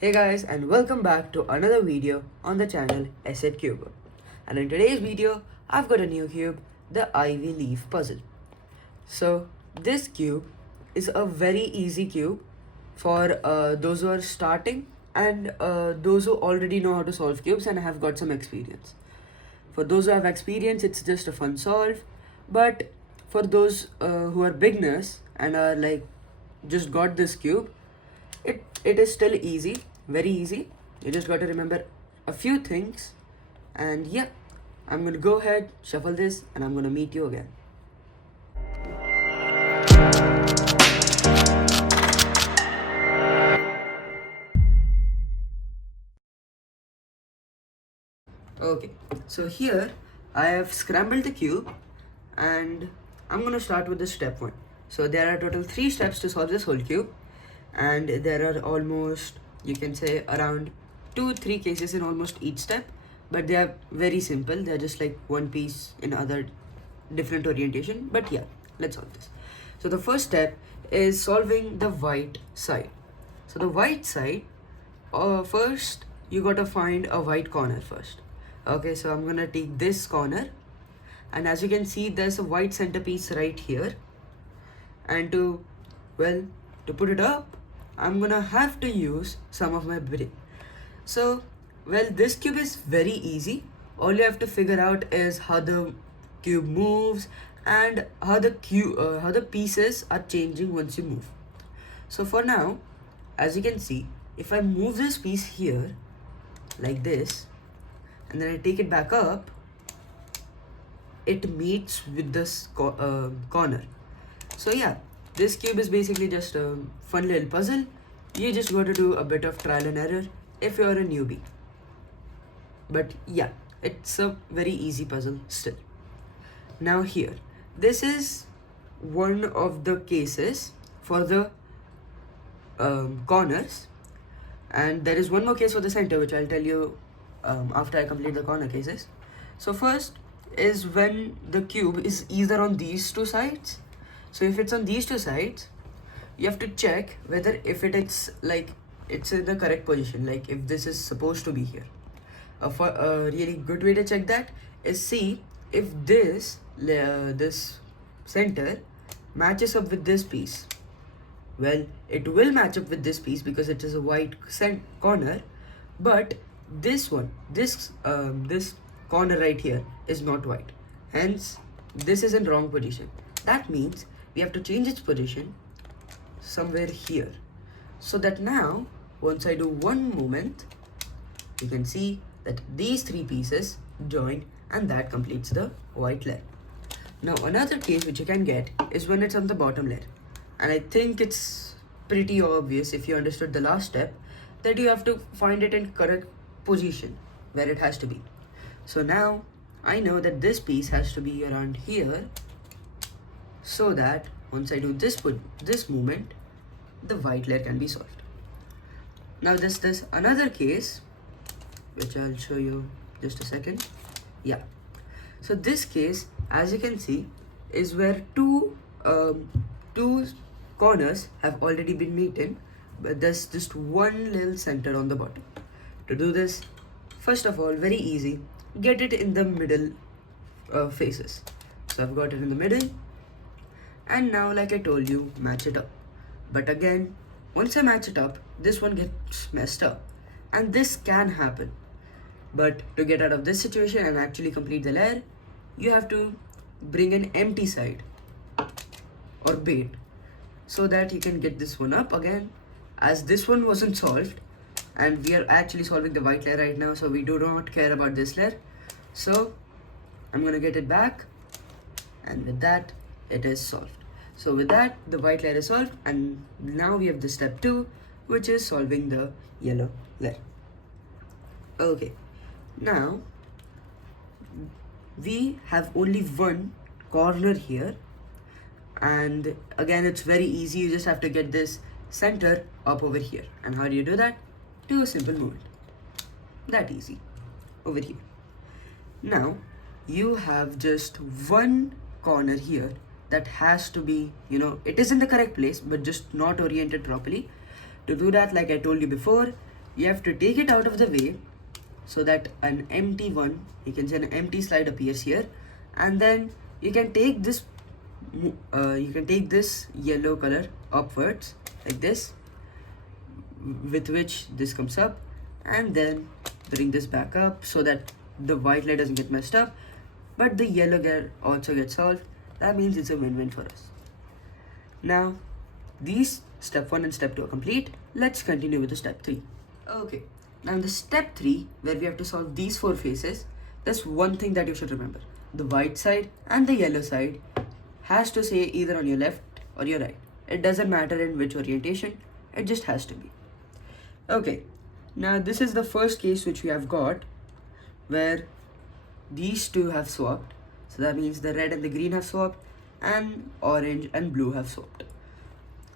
Hey guys, and welcome back to another video on the channel Asset Cube. And in today's video, I've got a new cube, the Ivy Leaf puzzle. So this cube is a very easy cube for those who are starting and those who already know how to solve cubes and have got some experience. For those who have experience, it's just a fun solve. But for those who are beginners and are like just got this cube, it is still easy, very easy. You just got to remember a few things, and yeah, I'm gonna go ahead, shuffle this, and I'm gonna meet you again. Okay, so here I have scrambled the cube, and I'm gonna start with the step one. So there are total 3 steps to solve this whole cube, and there are almost, you can say, around 2-3 cases in almost each step, but they are very simple. They're just like one piece in other different orientation. But yeah, let's solve this. So the first step is solving the white side. So the white side, first you gotta find a white corner first. Okay, so I'm gonna take this corner, and as you can see, there's a white centerpiece right here. And to put it up, I'm gonna have to use some of my brain. So this cube is very easy. All you have to figure out is how the cube moves and how the pieces are changing once you move. So for now, as you can see, if I move this piece here like this and then I take it back up, it meets with this corner. So yeah, this cube is basically just a fun little puzzle. You just got to do a bit of trial and error if you're a newbie. But yeah, it's a very easy puzzle still. Now here, this is one of the cases for the corners, and there is one more case for the center, which I'll tell you after I complete the corner cases. So first is when the cube is either on these two sides. So if it's on these two sides, you have to check whether if it's in the correct position, like if this is supposed to be here. For a really good way to check that is see if this center matches up with this piece. Well, it will match up with this piece because it is a white corner, but this corner right here is not white. Hence, this is in wrong position. That means we have to change its position somewhere here, so that now once I do one movement, you can see that these 3 pieces join, and that completes the white layer. Now another case which you can get is when it's on the bottom layer, and I think it's pretty obvious if you understood the last step that you have to find it in correct position where it has to be. So now I know that this piece has to be around here, so that once I do this movement, the white layer can be solved. Now there's another case which I'll show you just a second. Yeah, so this case, as you can see, is where two corners have already been meeting, but there's just one little center on the bottom. To do this, first of all, very easy, get it in the middle faces. So I've got it in the middle, and now like I told you, match it up. But again, once I match it up, this one gets messed up, and this can happen. But to get out of this situation and actually complete the layer, you have to bring an empty side or bait, so that you can get this one up again, as this one wasn't solved, and we are actually solving the white layer right now, so we do not care about this layer. So I'm gonna get it back, and with that, it is solved. So with that, the white layer is solved, and now we have the step 2, which is solving the yellow layer. Okay, now we have only one corner here, and again it's very easy. You just have to get this center up over here. And how do you do that? Do a simple movement. That easy. Over here. Now you have just one corner here that has to be, it is in the correct place but just not oriented properly. To do that, like I told you before, you have to take it out of the way so that an empty one, you can say an empty slide appears here, and then you can take this yellow color upwards like this, with which this comes up, and then bring this back up so that the white layer doesn't get messed up, but the yellow layer also gets solved. That means it's a win-win for us. Now, these step 1 and step 2 are complete. Let's continue with the step 3. Okay, now in the step 3, where we have to solve these 4 faces, there's one thing that you should remember. The white side and the yellow side has to say either on your left or your right. It doesn't matter in which orientation, it just has to be. Okay, now this is the first case which we have got, where these two have swapped. So that means the red and the green have swapped, and orange and blue have swapped.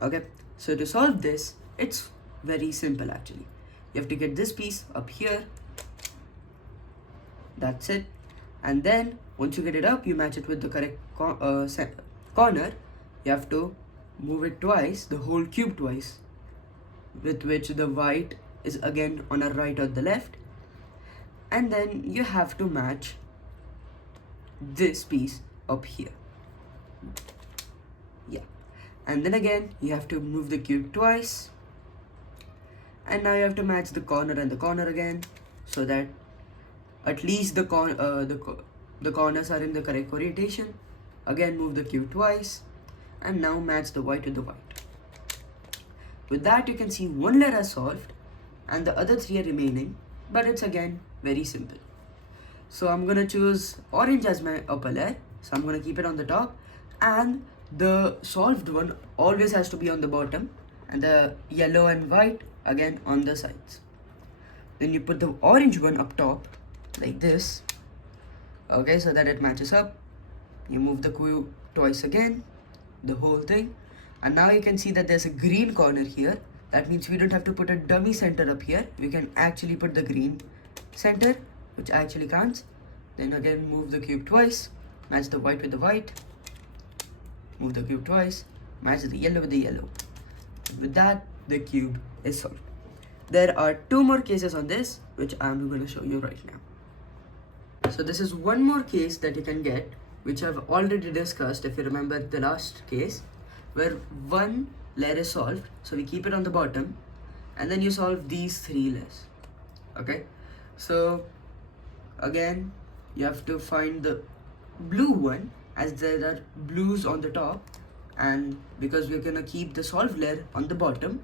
Okay, so to solve this, it's very simple actually. You have to get this piece up here. That's it. And then once you get it up, you match it with the correct corner. You have to move it twice, the whole cube twice, with which the white is again on our right or the left. And then you have to match this piece up here. Yeah. And then again, you have to move the cube twice. And now you have to match the corner and the corner again, so that at least the corners are in the correct orientation. Again, move the cube twice, and now match the white with the white. With that, you can see one layer is solved, and the other 3 are remaining, but it's again very simple. So I'm gonna choose orange as my upper layer, so I'm gonna keep it on the top, and the solved one always has to be on the bottom, and the yellow and white again on the sides. Then you put the orange one up top like this, okay, so that it matches up. You move the cube twice again, the whole thing, and now you can see that there's a green corner here. That means we don't have to put a dummy center up here. We can actually put the green center, which actually counts. Then again, move the cube twice, match the white with the white, move the cube twice, match the yellow with the yellow. With that, the cube is solved. There are 2 more cases on this, which I'm going to show you right now. So this is one more case that you can get, which I've already discussed if you remember the last case, where one layer is solved. So we keep it on the bottom, and then you solve these 3 layers. Okay, so again, you have to find the blue one, as there are blues on the top, and because we're gonna keep the solved layer on the bottom,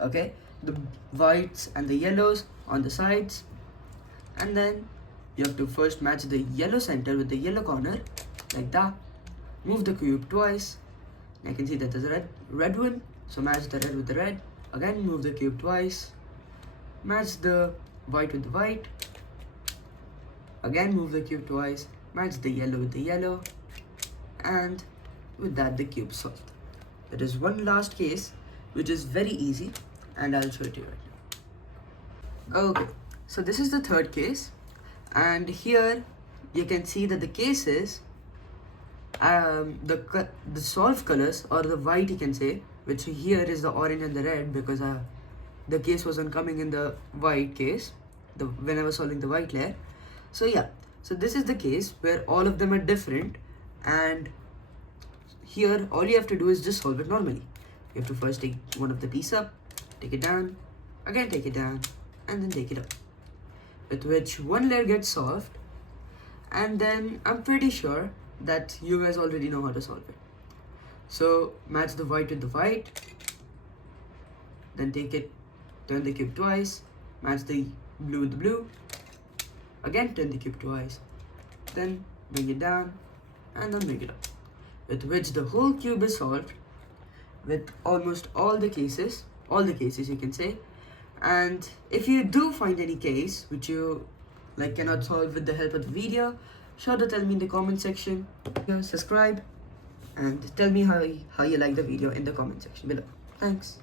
okay, the whites and the yellows on the sides, and then you have to first match the yellow center with the yellow corner like that. Move the cube twice. I can see that there's a red one, so match the red with the red. Again, move the cube twice, match the white with the white. Again, move the cube twice, match the yellow with the yellow, and with that, the cube solved. There is one last case which is very easy, and I'll show it to you right now. Okay, so this is the third case, and here you can see that the cases, the solved colors, or the white you can say, which here is the orange and the red, because the case wasn't coming in the white case when I was solving the white layer. So yeah, so this is the case where all of them are different, and here all you have to do is just solve it normally. You have to first take one of the piece up, take it down, again take it down, and then take it up, with which one layer gets solved. And then I'm pretty sure that you guys already know how to solve it. So match the white with the white, then take it, turn the cube twice, match the blue with the blue, again turn the cube twice, then bring it down, and then bring it up, with which the whole cube is solved with almost all the cases you can say. And if you do find any case which you cannot solve with the help of the video, sure to tell me in the comment section. Subscribe and tell me how you like the video in the comment section below. Thanks.